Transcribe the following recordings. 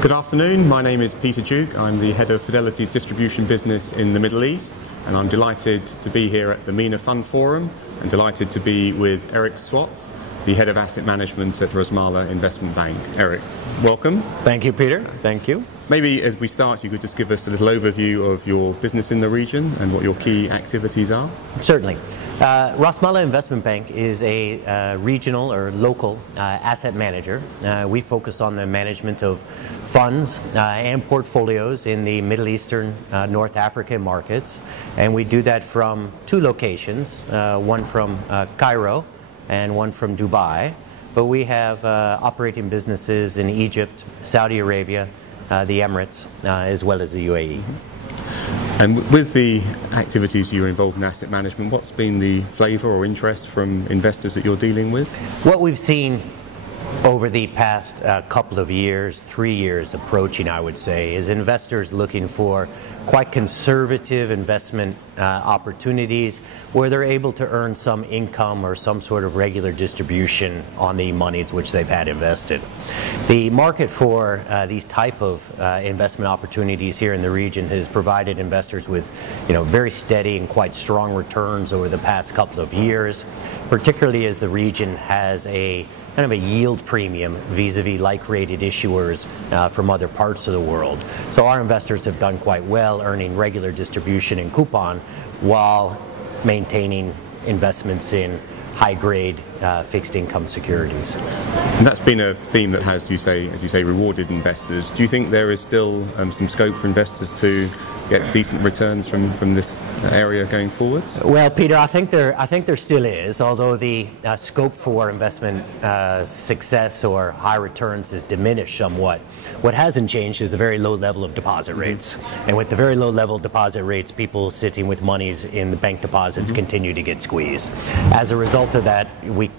Good afternoon, my name is Peter Duke. I'm the head of Fidelity's distribution business in the Middle East, and I'm delighted to be here at the MENA FundForum and delighted to be with Eric Swats, the head of asset management at Rasmala Investment Bank. Eric, welcome. Thank you, Peter. Thank you. Maybe as we start, you could just give us a little overview of your business in the region and what your key activities are. Certainly. Rasmala Investment Bank is a regional or local asset manager. We focus on the management of funds and portfolios in the Middle Eastern, North African markets, and we do that from two locations, one from Cairo and one from Dubai. But we have operating businesses in Egypt, Saudi Arabia, the Emirates, as well as the UAE. And with the activities you're involved in asset management, what's been the flavour or interest from investors that you're dealing with? What we've seen over the past couple of years, 3 years approaching, I would say, is investors looking for quite conservative investment opportunities where they're able to earn some income or some sort of regular distribution on the monies which they've had invested. The market for these type of investment opportunities here in the region has provided investors with, very steady and quite strong returns over the past couple of years, particularly as the region has a kind of a yield premium vis-a-vis like-rated issuers from other parts of the world. So our investors have done quite well, earning regular distribution and coupon while maintaining investments in high-grade fixed income securities. And that's been a theme that has, as you say, rewarded investors. Do you think there is still some scope for investors to get decent returns from this area going forward? Well, Peter, I think there still is, although the scope for investment success or high returns is diminished somewhat. What hasn't changed is the very low level of deposit rates. And with the very low level of deposit rates, people sitting with monies in the bank deposits continue to get squeezed. As a result of that, we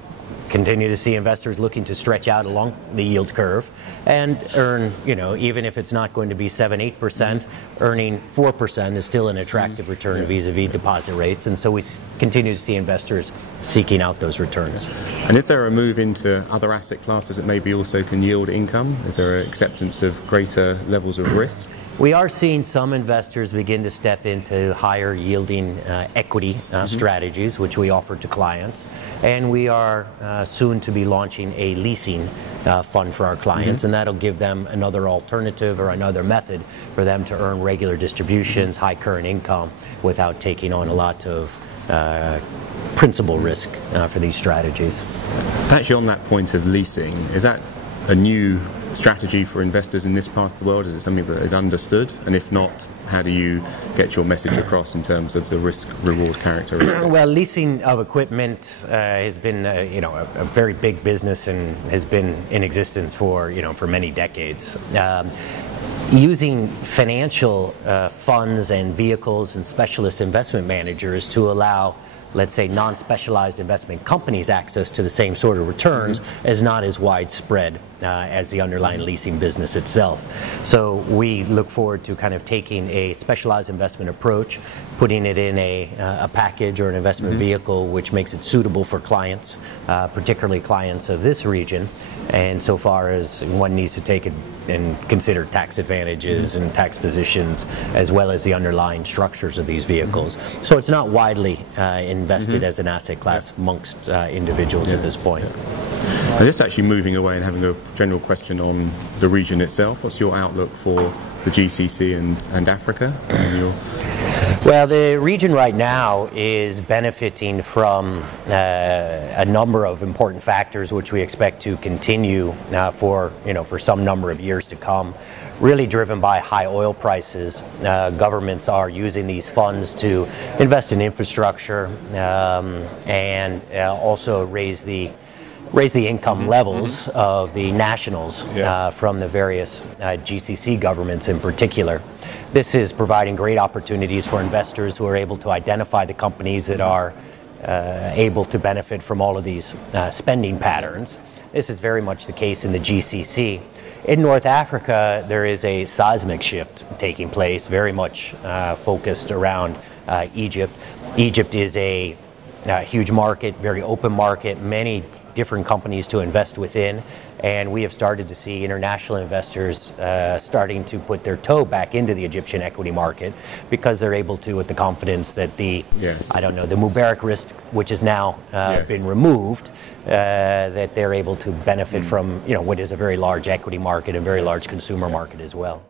continue to see investors looking to stretch out along the yield curve and earn, even if it's not going to be 7-8%, earning 4% is still an attractive return vis-a-vis deposit rates, and so we continue to see investors seeking out those returns. And is there a move into other asset classes that maybe also can yield income? Is there an acceptance of greater levels of risk? We are seeing some investors begin to step into higher yielding equity strategies, which we offer to clients. And we are soon to be launching a leasing fund for our clients, and that'll give them another alternative or another method for them to earn regular distributions, high current income, without taking on a lot of principal risk for these strategies. Actually, on that point of leasing, is that a new strategy for investors in this part of the world? Is it something that is understood? And if not, how do you get your message across in terms of the risk-reward characteristics? Well, leasing of equipment has been, a very big business and has been in existence for, for many decades. Using financial funds and vehicles and specialist investment managers to allow, let's say, non-specialized investment companies access to the same sort of returns is not as widespread as the underlying leasing business itself. So we look forward to kind of taking a specialized investment approach, putting it in a package or an investment vehicle which makes it suitable for clients, particularly clients of this region, and so far as one needs to take it and consider tax advantages and tax positions as well as the underlying structures of these vehicles. So it's not widely invested as an asset class amongst individuals at this point. And just actually moving away and having a general question on the region itself, what's your outlook for the GCC and Africa? Well, the region right now is benefiting from a number of important factors which we expect to continue for some number of years to come. Really driven by high oil prices. Governments are using these funds to invest in infrastructure and also raise the income levels of the nationals from the various GCC governments in particular. This is providing great opportunities for investors who are able to identify the companies that are able to benefit from all of these spending patterns. This is very much the case in the GCC. In North Africa, there is a seismic shift taking place, very much focused around Egypt. Egypt is a huge market, very open market. Many different companies to invest within, and we have started to see international investors starting to put their toe back into the Egyptian equity market because they're able to, with the confidence that the, I don't know, the Mubarak risk, which has now been removed, that they're able to benefit from, you know, what is a very large equity market and very large consumer market as well.